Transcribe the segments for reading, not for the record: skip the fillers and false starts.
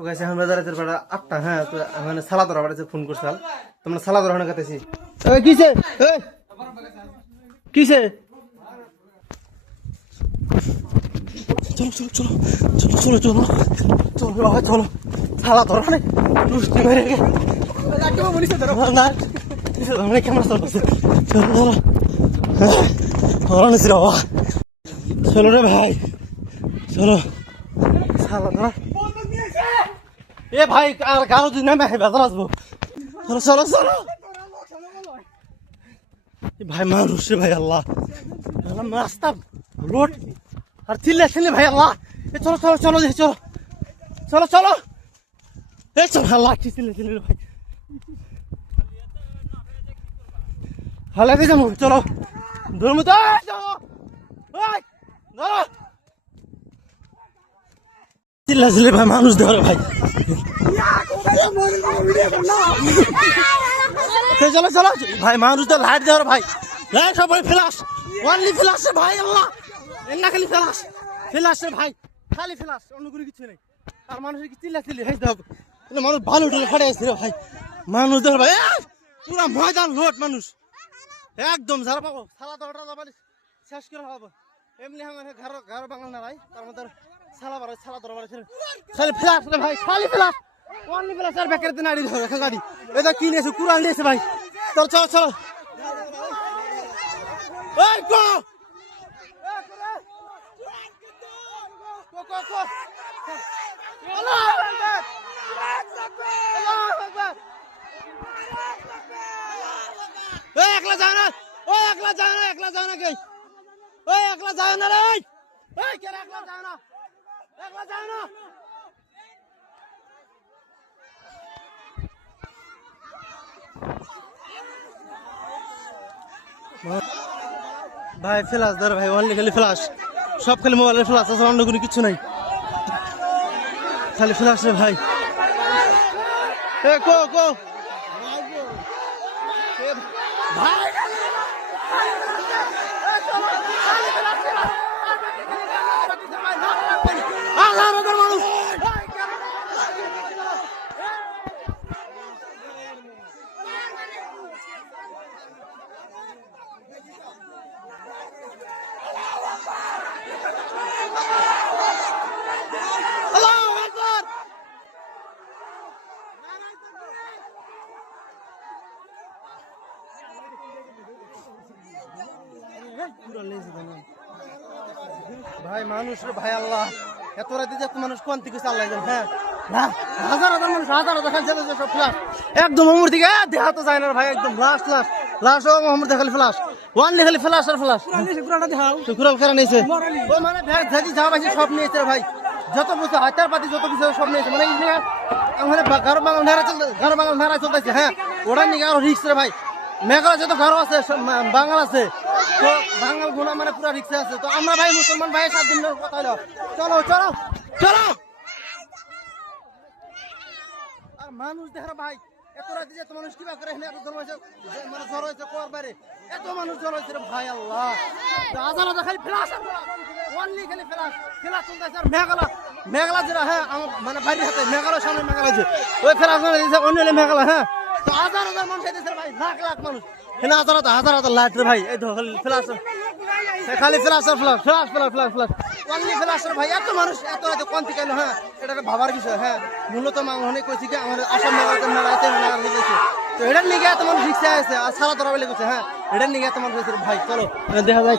তো গাইছে এখন বাজারে বেড়া 8টা। হ্যাঁ, তো মানে সালা ধরা বাড়াছে ফোন করছাল, তোমরা সালা ধরা কাতেছি। ওই কিসে এই কিসে চলো চলো চলো চলো চলো চলো চলো চলো সালা ধরা মানে দুষ্টি মেরে গে লাগবে বলিস ধরো না আমরা ক্যামেরা চলছে। চলো চলো ধরা নিছি রে বাবা, চলো রে ভাই চলো সালা ধরা। এ ভাই আর গাড়ো দিন না ভাই বাজার আসবো। চলো চলো চলো ভাই মানুষ রে ভাই, আল্লাহ রাস্তা রোড আর চিল্লা চিল্লি ভাই আল্লাহ। এ চলো চলো চলো চলো চলো চলো এই চলো আল্লাহ কি চিল্লা চিল্লি রে ভাই, হালাকে যাবো চলো ধর্ম তো চলো চিল্লা চিল্লি ভাই মানুষ ধরে ভাই। চলো চলো ভাই মানুষ তো লাইট দেওয়ার ভাই, লাইট সবাই ফ্লাশ ওয়ানলি ফ্লাশ ভাই আল্লাহ এন্না খালি ফ্লাশ ফ্লাশ ভাই, খালি ফ্লাশ অন্য কোনো কিছু নেই। আর মানুষের কি চিল্লা চিল্লি হয়ে যাবে, মানুষ ভালো উঠে ফাটে আসছে রে ভাই। মানুষ ধর ভাই পুরা ময়দান লোট মানুষ একদম যারা পাবো সালা দরটা যাবানি শেষ করে হবে। এমনি আমার ঘর বাঙাল না ভাই, তার মধ্যে সালা বাড়াই সালা ধরা বাড়াই খালি ফ্লাশ রে ভাই, খালি ফ্লাশ অনলি ফ্লাশ। আর ব্যাকের দিন আড়ি ধরে গাড়ি এটা কি নিয়েছে কুড়াল নিয়েছে ভাই। চলো চলো চলো এই গো একলা যাও না, ও একলা যাও না, একলা যাও না কে ওই একলা যাও না রে, ওই কে একলা যাও না, একলা যাও না। ভাই ফ্লাশ ধর ভাই, অনলি খালি ফ্লাশ, সব খালি মোবাইলের ফ্লাশ আছে, অন্য কোনো কিছু নাই, খালি ফ্লাশ রে ভাই। এ কো কো ভাই মানুষ ভাই মানুষ রে ভাই আল্লাহ এত রাতে যে মানুষ কোন থেকে চাল্লাই যান। হ্যাঁ না হাজার হাজার মানুষ হাজার হাজার খালি চলে সব ফ্লাশ একদম অমর দিকে দেখা তো যায় না ভাই, একদম লাস্ট লাস্ট লাস্ট অমর দেখালি ফ্লাশ ওয়ানলি খালি ফ্লাশ আর ফ্লাশ কুড়াল খেলা নিয়েছে ও মানে ভ্যাগ ঝাঁকি যা পাইছে সব নিয়েছে ভাই, যত কিছু হাতার পাতি যত কিছু সব নিয়েছে মানে মানে ঘর বাঙাল নাড়া চলতেছে। হ্যাঁ ওটার নিয়ে আরো রিক্স রে ভাই, মেঘালয় যত ঘর আছে বাঙাল আছে তো বাঙাল গুণা মানে পুরা রিক্সে আছে। তো আমরা ভাই মুসলমান ভাই 7 দিন কথা হলো, চলো চলো চলো। আর মানুষ দেখার ভাই এত রাতে যে মানুষ কিবা করে এত জ্বর হয়েছে মানে জ্বর হয়েছে কোরবারে এত মানুষ জ্বর হয়েছে রে ভাই আল্লাহ। হাজার হাজার খালি ফ্লাশ ওয়ানলি খালি ফ্লাশ ফ্লাশ চলতেছে। আর মেঘালয় যেটা হ্যাঁ আমার মানে বাড়ির হাতে মেঘালয় সামনে মেঘালয় যে ওই ফ্লাশ অন্য মেঘালয়। হ্যাঁ তো হাজার হাজার মানুষ এসেছে ভাই, লাখ লাখ মানুষ এখানে হাজার হাজার লাইট রে ভাই। এই তো খালি ফ্লাশ খালি flush flush flush flush flush flush only flush ভাই। এত মানুষ এত রাতে কোন থেকে এলো? হ্যাঁ এটা ভাবার বিষয়। হ্যাঁ মূলত অনেক কইছি কি আমার আসাম মেঘালয় লেগেছে তো এটার নিয়ে এত মানুষ রিক্সা আছে আর সারা ধরা লেগেছে। হ্যাঁ এটার নিয়ে এত মানুষ হয়েছে ভাই। চলো দেখা যায়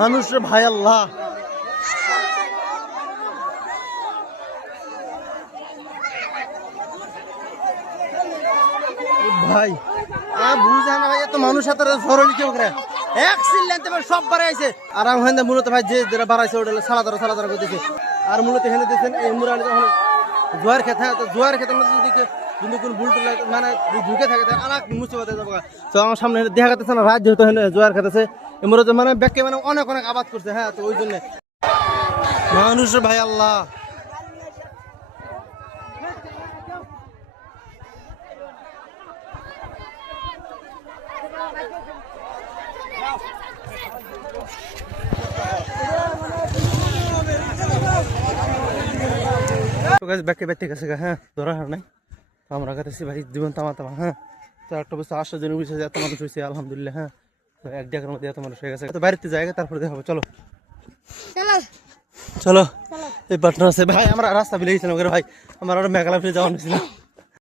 মানুষ রে ভাই আল্লাহ। ভাই বুঝা না ভাই এত মানুষ হাতে সরলি কেউ করে এক সিলেন্টে সব বাড়াইছে। আর আমি মূলত ভাই যে যেটা বাড়াইছে ওটা সালা ধরা করতেছে। আর মূলত হেনে দিয়েছেন এই মুরালি যখন জোয়ার খেতে হয় তো জোয়ার খেতে যদি কোন ভুল মানে ঢুকে থাকে আর মুসিবতে যাবো। তো আমার সামনে দেখা যাচ্ছে না রাত যেহেতু জোয়ার খেতেছে মূলত মানে ব্যাগকে মানে অনেক অনেক আবাদ করছে। হ্যাঁ তো ওই জন্য মানুষ ভাই আল্লাহ। ব্যাকে ব্যাগ ঠিক আছে হ্যাঁ ধরা হয় নাই তো আমরা কাছে ভাই জীবন তামা তামা হ্যাঁ তো একটা বছর 800 জন উঠেছে এত মানুষ হয়েছে আলহামদুলিল্লাহ হ্যাঁ তো এক জায়গার মধ্যে এত মানুষ হয়ে গেছে তো বাড়িতে জায়গা তারপরে দেখাবো চলো চলো এই পার্টনার আছে ভাই আমরা রাস্তা বিলে গেছিলাম ভাই আমার আরো মেঘালয় যাওয়া হয়েছিল